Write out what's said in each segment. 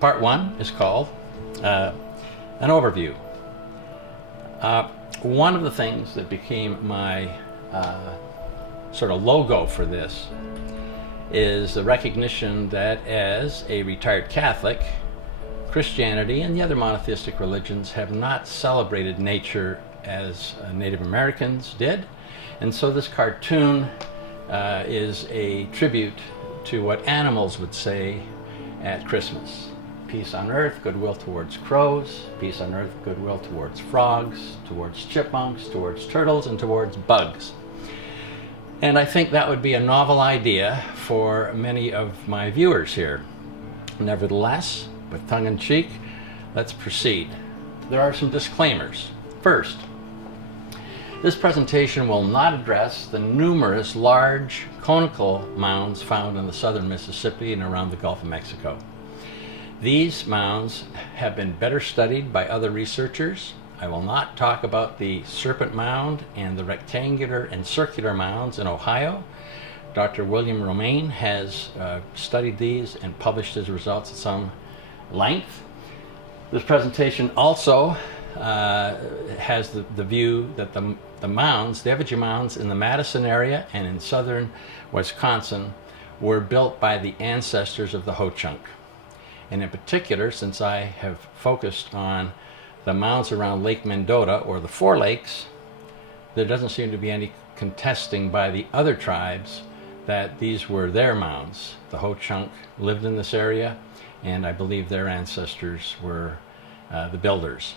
Part 1 is called an overview. One of the things that became my sort of logo for this is the recognition that as a retired Catholic, Christianity and the other monotheistic religions have not celebrated nature as Native Americans did. And so this cartoon is a tribute to what animals would say at Christmas. Peace on earth, goodwill towards crows. Peace on earth, goodwill towards frogs, towards chipmunks, towards turtles, and towards bugs. And I think that would be a novel idea for many of my viewers here. Nevertheless, with tongue-in-cheek, let's proceed. There are some disclaimers. First, this presentation will not address the numerous large conical mounds found in the southern Mississippi and around the Gulf of Mexico. These mounds have been better studied by other researchers. I will not talk about the serpent mound and the rectangular and circular mounds in Ohio. Dr. William Romaine has studied these and published his results at some length. This presentation also has the view that the mounds, the effigy mounds in the Madison area and in southern Wisconsin were built by the ancestors of the Ho-Chunk. And in particular, since I have focused on the mounds around Lake Mendota, or the Four Lakes, there doesn't seem to be any contesting by the other tribes that these were their mounds. The Ho-Chunk lived in this area, and I believe their ancestors were the builders.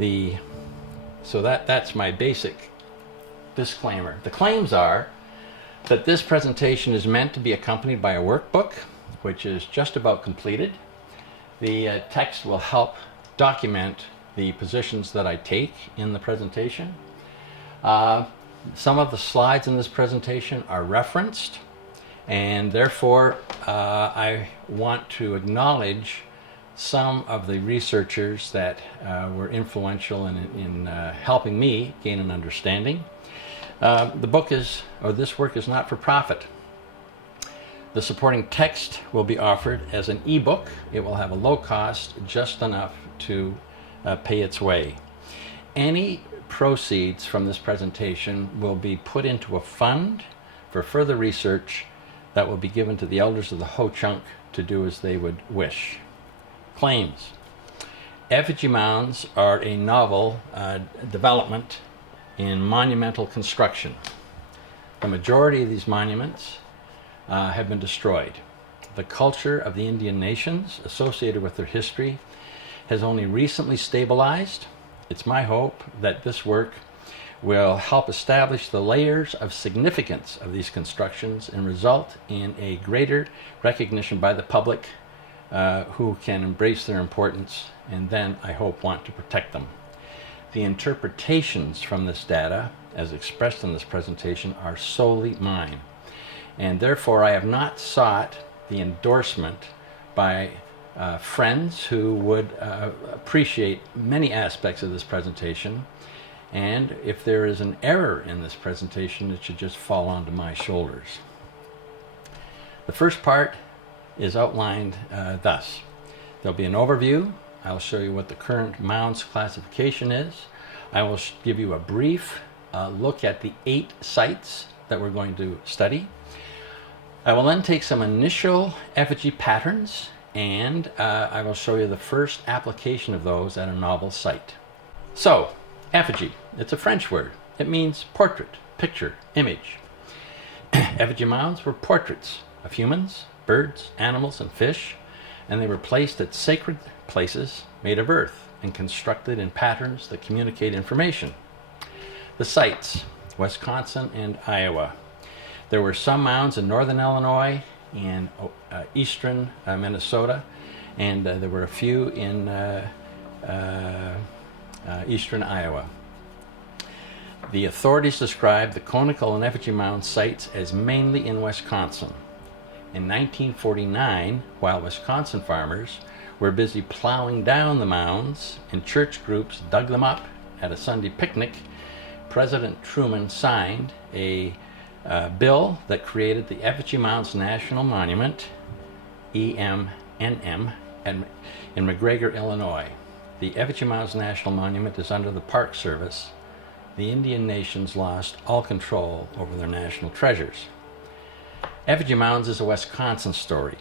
So that's my basic disclaimer. The claims are that this presentation is meant to be accompanied by a workbook, which is just about completed. The text will help document the positions that I take in the presentation. Some of the slides in this presentation are referenced, and therefore I want to acknowledge some of the researchers that were influential in helping me gain an understanding. This work is not for profit. The supporting text will be offered as an ebook. It will have a low cost, just enough to pay its way. Any proceeds from this presentation will be put into a fund for further research that will be given to the elders of the Ho-Chunk to do as they would wish. Claims. Effigy mounds are a novel development in monumental construction. The majority of these monuments have been destroyed. The culture of the Indian nations associated with their history has only recently stabilized. It's my hope that this work will help establish the layers of significance of these constructions and result in a greater recognition by the public who can embrace their importance and then, I hope, want to protect them. The interpretations from this data, as expressed in this presentation, are solely mine, and therefore I have not sought the endorsement by friends who would appreciate many aspects of this presentation, and if there is an error in this presentation, it should just fall onto my shoulders. The first part is outlined thus. There'll be an overview. I'll show you what the current mounds classification is. I will give you a brief look at the 8 sites that we're going to study. I will then take some initial effigy patterns, and I will show you the first application of those at a novel site. So, effigy, it's a French word. It means portrait, picture, image. Effigy mounds were portraits of humans, birds, animals, and fish, and they were placed at sacred places made of earth and constructed in patterns that communicate information. The sites, Wisconsin and Iowa. There were some mounds in northern Illinois and eastern Minnesota, and there were a few in eastern Iowa. The authorities described the Conical and effigy mound sites as mainly in Wisconsin. In 1949, while Wisconsin farmers were busy plowing down the mounds and church groups dug them up at a Sunday picnic, President Truman signed a bill that created the Effigy Mounds National Monument, EMN. NM, in McGregor, Illinois. The Effigy Mounds National Monument is under the Park Service. The Indian nations lost all control over their national treasures. Effigy Mounds is a Wisconsin story.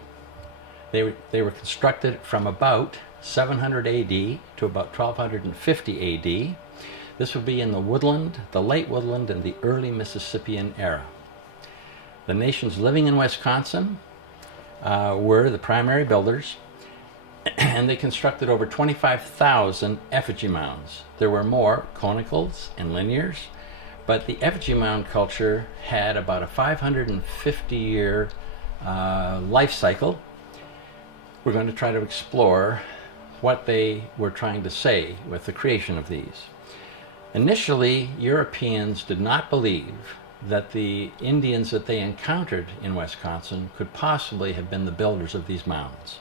They were constructed from about 700 AD to about 1250 AD. This would be in the woodland, the late woodland, and the early Mississippian era. The nations living in Wisconsin were the primary builders, and they constructed over 25,000 effigy mounds. There were more conicals and linears, but the effigy mound culture had about a 550-year life cycle. We're going to try to explore what they were trying to say with the creation of these. Initially, Europeans did not believe that the Indians that they encountered in Wisconsin could possibly have been the builders of these mounds.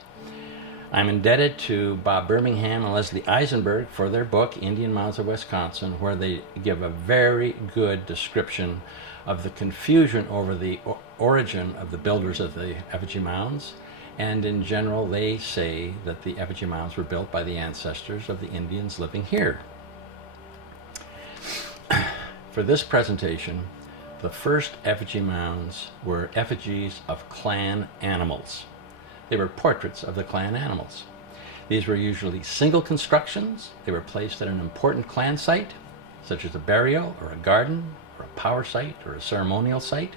I'm indebted to Bob Birmingham and Leslie Eisenberg for their book, Indian Mounds of Wisconsin, where they give a very good description of the confusion over the origin of the builders of the effigy mounds. And in general, they say that the effigy mounds were built by the ancestors of the Indians living here. For this presentation, the first effigy mounds were effigies of clan animals. They were portraits of the clan animals. These were usually single constructions. They were placed at an important clan site, such as a burial or a garden or a power site or a ceremonial site.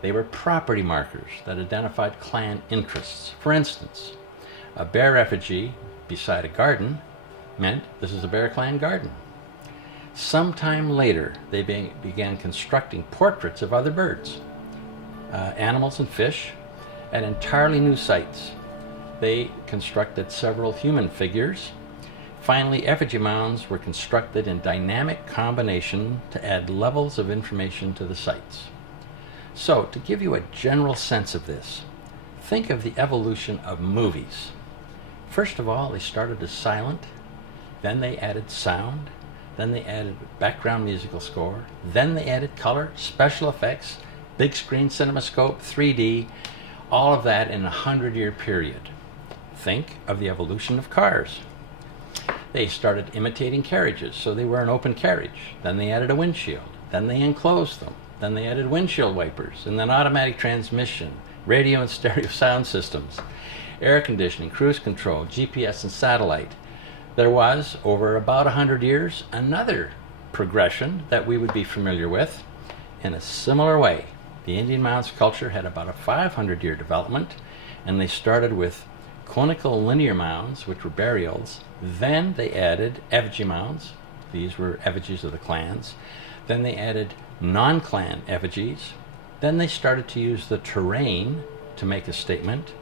They were property markers that identified clan interests. For instance, a bear effigy beside a garden meant this is a Bear Clan garden. Sometime later, they began constructing portraits of other birds, animals and fish at entirely new sites. They constructed several human figures. Finally, effigy mounds were constructed in dynamic combination to add levels of information to the sites. So, to give you a general sense of this, think of the evolution of movies. First of all, they started as silent, then they added sound, then they added background musical score, then they added color, special effects, big screen cinemascope, 3D, all of that in a 100-year period. Think of the evolution of cars. They started imitating carriages, so they were an open carriage. Then they added a windshield. Then they enclosed them. Then they added windshield wipers, and then automatic transmission, radio and stereo sound systems, air conditioning, cruise control, GPS and satellite. There was, over about 100 years, another progression that we would be familiar with. In a similar way, the Indian Mounds culture had about a 500-year development, and they started with conical linear mounds, which were burials. Then they added effigy mounds. These were effigies of the clans. Then they added non-clan effigies. Then they started to use the terrain to make a statement.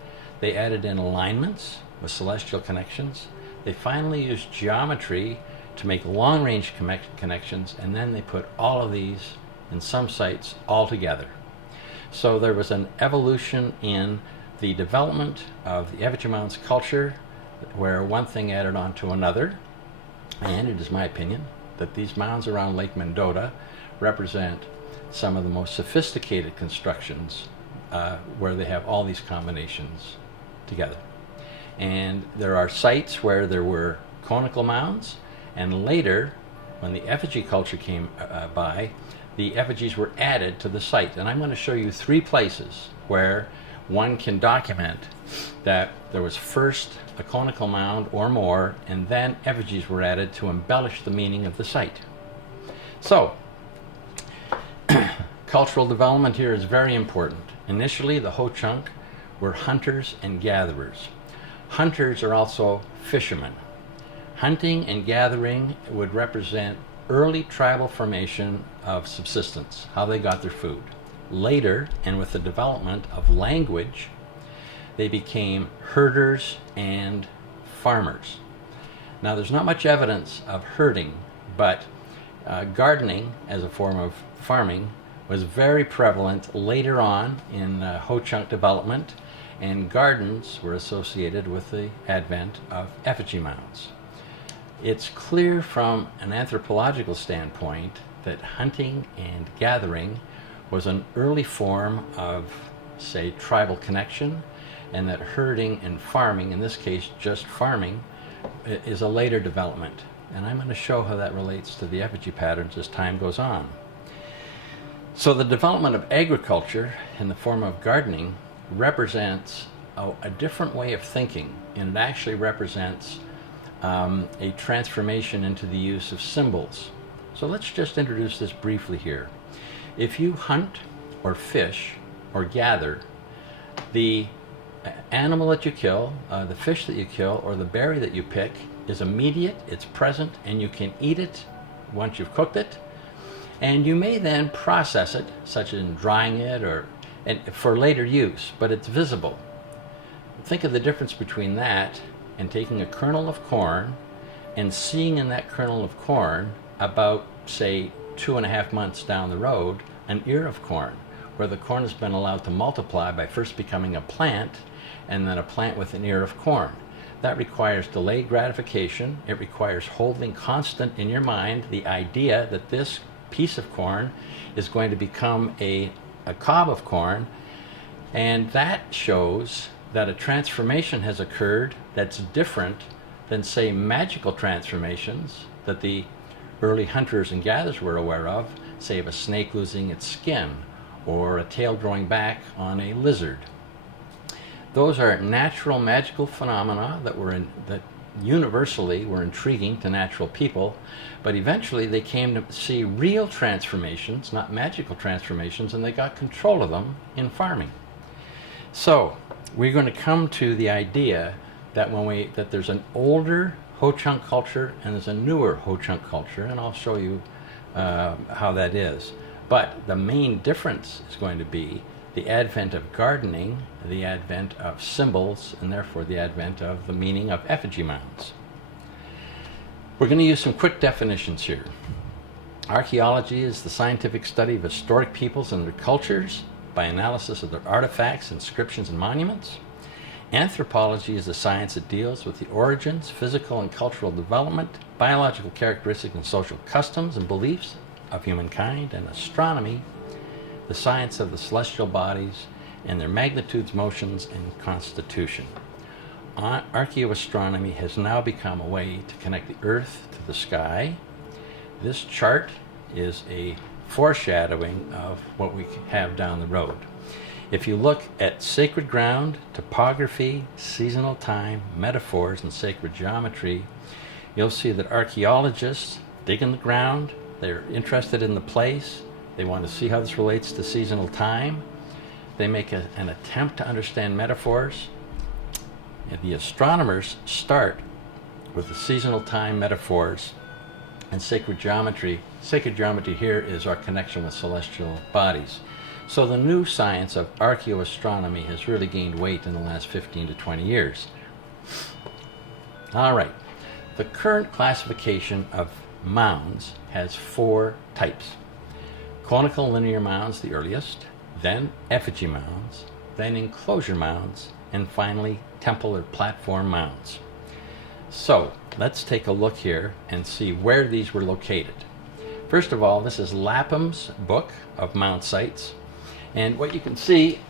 They added in alignments with celestial connections. They finally used geometry to make long-range connections, and then they put all of these, in some sites, all together. So there was an evolution in the development of the effigy mounds culture, where one thing added on to another, and it is my opinion that these mounds around Lake Mendota represent some of the most sophisticated constructions where they have all these combinations together. And there are sites where there were conical mounds, and later, when the effigy culture came by, the effigies were added to the site. And I'm going to show you 3 places where one can document that there was first a conical mound or more, and then effigies were added to embellish the meaning of the site. So, cultural development here is very important. Initially, the Ho-Chunk were hunters and gatherers. Hunters are also fishermen. Hunting and gathering would represent early tribal formation of subsistence, how they got their food. Later, and with the development of language, they became herders and farmers. Now, there's not much evidence of herding, but gardening as a form of farming was very prevalent later on in Ho-Chunk development, and gardens were associated with the advent of effigy mounds. It's clear from an anthropological standpoint that hunting and gathering was an early form of, say, tribal connection, and that herding and farming, in this case just farming, is a later development. And I'm going to show how that relates to the effigy patterns as time goes on. So the development of agriculture in the form of gardening represents a different way of thinking, and it actually represents a transformation into the use of symbols. So let's just introduce this briefly here. If you hunt or fish or gather, the animal that you kill, the fish that you kill, or the berry that you pick is immediate, it's present, and you can eat it once you've cooked it. And you may then process it, such as in drying it and for later use, but it's visible. Think of the difference between that and taking a kernel of corn and seeing in that kernel of corn about, say, 2.5 months down the road, an ear of corn, where the corn has been allowed to multiply by first becoming a plant and then a plant with an ear of corn. That requires delayed gratification. It requires holding constant in your mind the idea that this piece of corn is going to become a cob of corn, and that shows that a transformation has occurred that's different than, say, magical transformations that the early hunters and gatherers were aware of, say of a snake losing its skin or a tail growing back on a lizard. Those are natural magical phenomena that universally were intriguing to natural people, but eventually they came to see real transformations, not magical transformations, and they got control of them in farming. So we're going to come to the idea that that there's an older Ho-Chunk culture and there's a newer Ho-Chunk culture, and I'll show you how that is. But the main difference is going to be the advent of gardening, the advent of symbols, and therefore the advent of the meaning of effigy mounds. We're going to use some quick definitions here. Archaeology is the scientific study of historic peoples and their cultures by analysis of their artifacts, inscriptions, and monuments. Anthropology is the science that deals with the origins, physical and cultural development, biological characteristics, and social customs and beliefs of humankind. And astronomy, the science of the celestial bodies and their magnitudes, motions, and constitution. Archaeoastronomy has now become a way to connect the earth to the sky. This chart is a foreshadowing of what we have down the road. If you look at sacred ground, topography, seasonal time, metaphors, and sacred geometry, you'll see that archaeologists dig in the ground, they're interested in the place, they want to see how this relates to seasonal time, they make an attempt to understand metaphors. And the astronomers start with the seasonal time metaphors and sacred geometry. Sacred geometry here is our connection with celestial bodies. So the new science of archaeoastronomy has really gained weight in the last 15 to 20 years. All right, the current classification of mounds has 4 types. Conical linear mounds, the earliest, then effigy mounds, then enclosure mounds, and finally temple or platform mounds. So let's take a look here and see where these were located. First of all, this is Lapham's book of mound sites. And what you can see,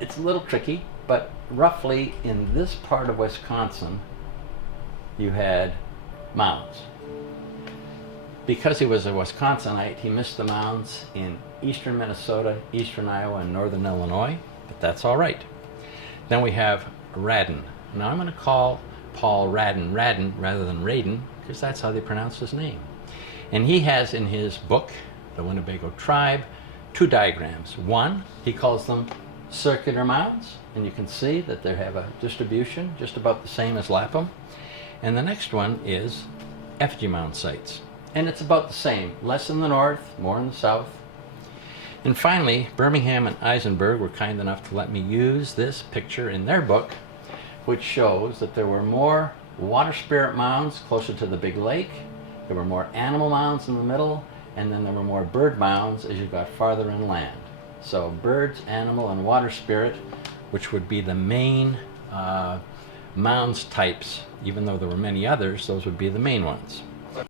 it's a little tricky, but roughly in this part of Wisconsin, you had mounds. Because he was a Wisconsinite, he missed the mounds in eastern Minnesota, eastern Iowa, and northern Illinois, but that's all right. Then we have Radin. Now I'm going to call Paul Radin rather than Radin, because that's how they pronounce his name. And he has in his book, The Winnebago Tribe, 2 diagrams. One, he calls them circular mounds, and you can see that they have a distribution just about the same as Lapham. And the next one is effigy mound sites. And it's about the same, less in the north, more in the south. And finally, Birmingham and Eisenberg were kind enough to let me use this picture in their book, which shows that there were more water spirit mounds closer to the big lake, there were more animal mounds in the middle, and then there were more bird mounds as you got farther inland. So birds, animal, and water spirit, which would be the main mounds types, even though there were many others, those would be the main ones.